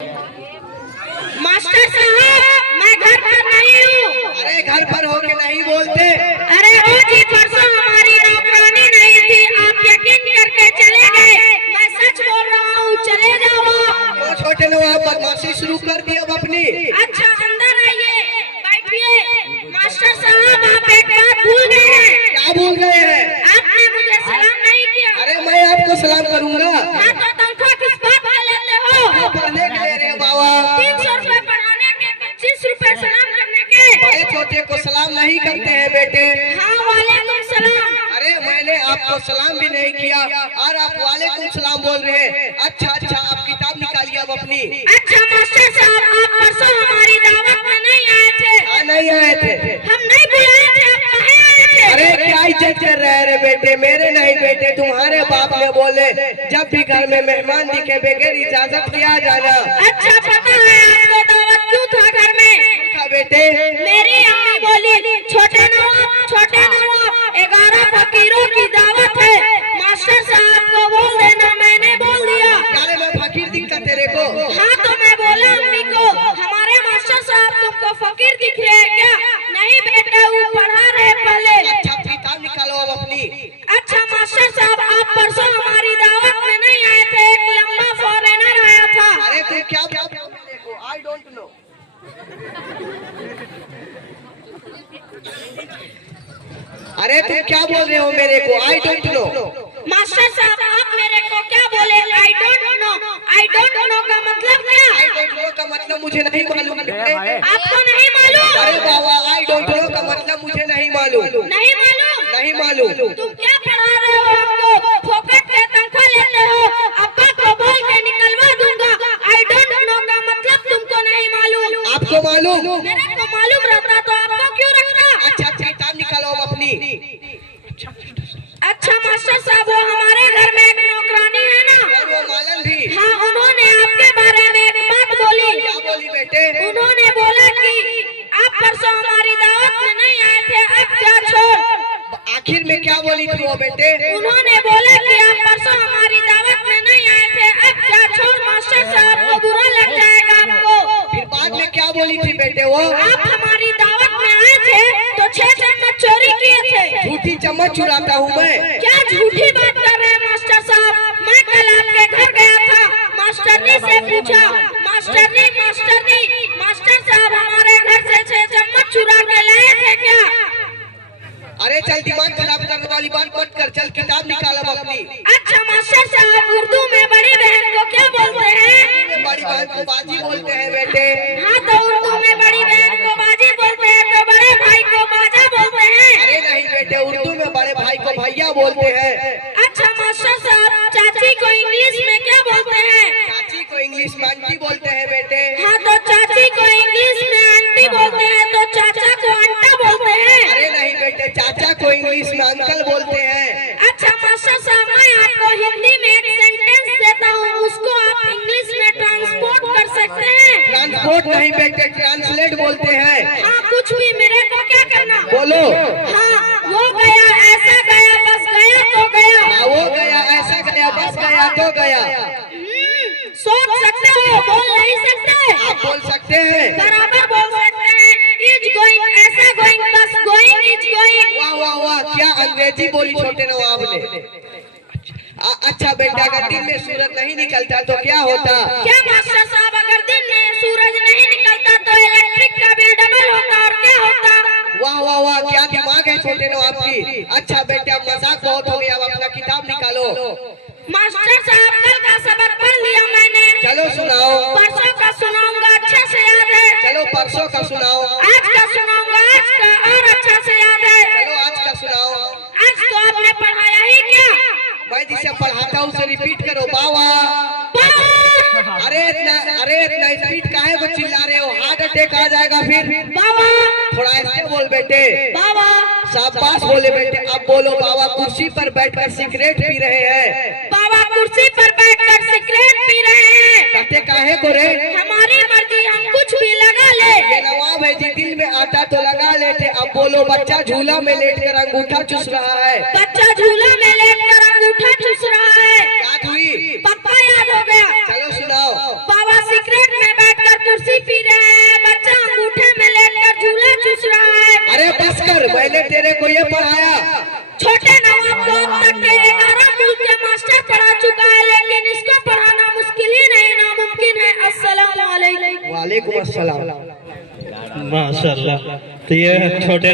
Master साहब मैं घर पर नहीं हूँ। अरे घर पर हो के नहीं बोलते। अरे वो जी परसों हमारी नौकरानी नहीं थी, आप यकीन करके चले गए। मैं सच बोल रहा हूँ, चले जाओ। वो छोटे नवाब बदमाशी शुरू कर दी अब अपनी। अच्छा अंदर आइए, बैठिए। मास्टर साहब आप एक बात भूल गए हैं। क्या भूल गए हैं? आपने मुझे सलाम नहीं किया। अरे मैं आपको सलाम करूंगा। हाँ तो तनख्वाह किस बात का लेते हो? पढ़ने के ले रहे बाबा। 300 रुपए पढ़ाने के, 25 रुपए सलाम करने के। बड़े छोटे को सलाम नहीं करते हैं बेटे। हाँ वालेकुम सलाम। अरे मैंने आपको सलाम भी नहीं किया और आप वालेकुम सलाम बोल रहे हैं। अच्छा आप किताब निकालिए अब अपनी। अच्छा मास्टर साहब आप परसों हमारी दावत में नहीं आए थे। हाँ नहीं आए थे। हम नहीं बुलाए थे, आप कहाँ आए थे? अरे क्या इज्जत कर रहे हैं बेटे? मेरे नहीं बेटे, तुम्हारे बाप ने बोले जब भी घर में मेहमान दिखे बगैर इजाजत के आ जाना। अच्छा पता है आपको दावत क्यों था घर में? था बेटे। मेरी अम्मी बोली छोटे नवाब 11 फकीरों की दावत है, मास्टर साहब को बोल देना। मैंने बोल दिया। अरे मैं फकीर दिखता तेरे को? हाँ तो मैं बोला अम्मी को, हमारे मास्टर साहब तुमको फकीर दिख रहे हैं क्या? नहीं बेटा वो पढ़ा रहे पहले। अच्छा किताब निकालो अब अपनी। अच्छा मास्टर साहब आप परसों हमारी दावत में नहीं आए थे, एक लंबा फॉरेनर आया था। अरे तू क्या आई डोंट नो। अरे तुम क्या बोल रहे हो मेरे को? I don't know. मास्टर साहब आप मेरे को क्या बोले? I don't know. I don't know का मतलब क्या? आई डोंट नो का मतलब मुझे नहीं मालूम। आपको नहीं मालूम? अरे बाबा आई डोंट नो का मतलब मुझे नहीं मालूम। नहीं मालूम? नहीं मालूम। तुम क्या पढ़ा रहे हो हमको? फोकट के तनख्वाह लेते हो। अब्बा को बोल के निकलवा दूंगा। आई डोंट नो का मतलब तुमको नहीं मालूम। आपको मालूम? मेरे को मालूम रहता तो आपको क्यों रखता? अच्छा किताब निकालो अब अपनी। अच्छा मास्टर साहब वो हमारे घर में एक नौकरानी है ना, और वो मालन भी। हाँ उन्होंने आपके बारे में एक बात बोली। क्या बोली बेटे? उन्होंने बोला कि आप परसों हमारी दावत में नहीं आए थे, अब क्या छोड़। आखिर में क्या बोली थी वो बेटे? उन्होंने बोला कि आप परसों हमारी दावत में नहीं आए थे, अब क्या छोड़। मास्टर साहब को बुरा लग जाएगा आपको। फिर बाद में क्या बोली थी बेटे वो? आप हमारी दावत में आए थे तो 6 चम्मच चोरी किए थे। झूठी चम्मच चुराता हूँ मैं? क्या झूठी बात कर रहे हैं मास्टर साहब? मैं कल आपके घर गया था, मास्टरनी से पूछा, मास्टरनी मास्टर साहब हमारे घर से 6 चम्मच चुरा के लाए थे क्या? अरे चल दिमाग खराब करने वाली बात मत कर, चल किताब निकाल अब अपनी। अच्छा मास्टर साहब उर्दू में बड़ी बहन को क्या बोलते हैं? बड़ी बहन को बाजी बोलते हैं बेटे। हाँ तो उर्दू में बड़ी बहन को बाजी बोलते हैं तो बड़े भाई को बाजा बोलते हैं। अरे नहीं बेटे, उर्दू में बड़े भाई को भैया बोलते हैं। अच्छा मास्टर साहब चाची को इंग्लिश में क्या बोलते हैं? चाची को इंग्लिश में आंटी बोलते हैं बेटे। हाँ तो चाची को इंग्लिश में आंटी बोलते हैं तो चाचा को अंटा बोलते हैं। अरे नहीं बेटे, चाचा को इंग्लिश में अंकल बोलते हैं। अच्छा मास्टर साहब मैं आपको हिंदी में एक सेंटेंस देता हूँ, उसको आप इंग्लिश में ट्रांसपोर्ट कर सकते हैं। ट्रांसपोर्ट नहीं बेटे, ट्रांसलेट बोलते हैं। हाँ कुछ भी, मेरे को क्या करना? बोलो। हाँ वो गया ऐसा गया बस गया तो गया। हाँ, वो गया ऐसा गया बस गया तो गया। सोच सकते हो, बोल नहीं सकते? आप बोल सकते हैं। बराबर बोल सकते हैं। इज गोइंग ऐसा गोइंग बस गोइंग इज गोइंग। वाह वाह वाह, क्या अंग्रेजी बोली छोटे नवाब ने। अच्छा बेटा, अगर दिन में सूरज नहीं निकलता तो क्या होता? क्या मास्टर साहब अगर दिन में सूरज नहीं निकलता तो इलेक्ट्रिक का बिल डबल होता और क्या होता? वाह वाह वाह, क्या दिमाग है छोटे नवाब की। अच्छा बेटा मजाक बहुत हो गया, अब अपना किताब निकालो। मास्टर साहब कल का सबक पढ़ लिया मैंने। चलो सुनाओ। परसों का सुनाऊंगा, अच्छे से याद है। चलो परसों का सुनाओ। आज का सुनाऊंगा, आज का और अच्छा से याद है। चलो आज का सुनाओ। आज तो आपने पढ़ाया ही क्या? मैं जिसे पढ़ाता हूँ उसे रिपीट करो। बाबा। अरे इतना स्पीड काहे को चिल्ला रहे हो? हार्ट अटैक आ जाएगा फिर। बाबा थोड़ा ऐसे बोल बेटे। बाबा शाबाश बोले बेटे। अब बोलो। बाबा कुर्सी पर बैठकर सिगरेट पी रहे हैं। बाबा कुर्सी पर बैठकर सिगरेट पी रहे हैं। कहते काहे को रे? हमारी मर्जी, हम कुछ भी लगा ले। ये नवाब है जी, दिल में आता तो लगा लेते। अब बोलो। बच्चा झूला में लेटकर अंगूठा चूस रहा है। बच्चा झूला में लेटकर अंगूठा चूस रहा है। याद हुई? पक्का याद हो गया। चलो सुनाओ। बाबा सिगरेट मैंने तेरे को ये पढ़ाया। छोटे नवाब को अब तक के 11 मुल्क के मास्टर पढ़ा चुका है, लेकिन इसको पढ़ाना मुश्किल ही नहीं नामुमकिन है। अस्सलाम वालेकुम। वालेकुम अस्सलाम। माशाल्लाह। तो ये छोटे